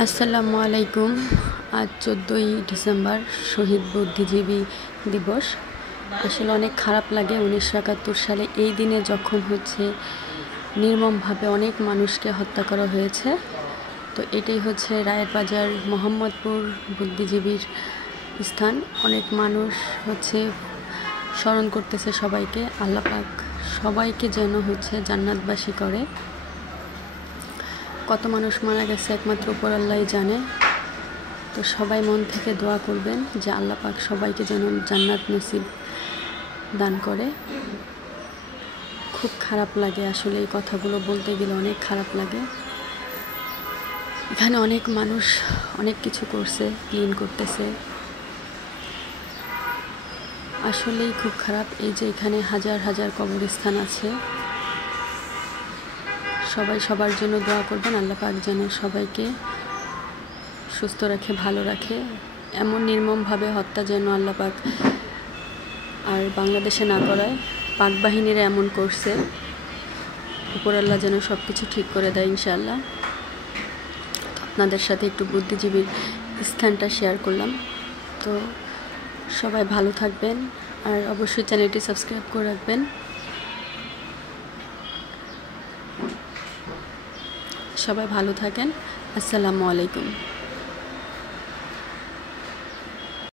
আসসালামু আলাইকুম। আজ 14ই ডিসেম্বর শহীদ বুদ্ধিজীবী দিবস। আসলে অনেক খারাপ লাগে 1971 সালে এই দিনে যখন নির্মমভাবে অনেক মানুষকে হত্যা করা হয়েছে। তো এটাই রায়ের বাজার মোহাম্মদপুর বুদ্ধিজীবীর স্থান। অনেক মানুষ স্মরণ করতেছে সবাইকে। আল্লাহ পাক সবাইকে যেন জান্নাতবাসী করে। কত মানুষ মারা গেছে একমাত্র উপর আল্লাহই জানে। তো সবাই মন থেকে দোয়া করবেন যে আল্লাহ পাক সবাইকে যেন জান্নাত নসিব দান করে। খুব খারাপ লাগে আসলে এই কথাগুলো বলতে গেলে অনেক খারাপ লাগে। এখানে অনেক মানুষ অনেক কিছু করছে, ক্লিন করতেছে। আসলেই খুব খারাপ। এই যে এখানে হাজার হাজার কবরস্থান আছে। সবাই সবার জন্য দোয়া করবেন। আল্লাহ পাক যেন সবাইকে সুস্থ রাখে, ভালো রাখে। এমন নির্মমভাবে হত্যা যেন আল্লাহ পাক আর বাংলাদেশে না করায়। পাক বাহিনীরা এমন করছে, উপর আল্লাহ যেন সব কিছু ঠিক করে দেয় ইনশাআল্লাহ। আপনাদের সাথে একটু বুদ্ধিজীবীর স্থানটা শেয়ার করলাম। তো সবাই ভালো থাকবেন, আর অবশ্যই চ্যানেলটি সাবস্ক্রাইব করে রাখবেন। সবাই ভালো থাকেন। আসসালামু আলাইকুম।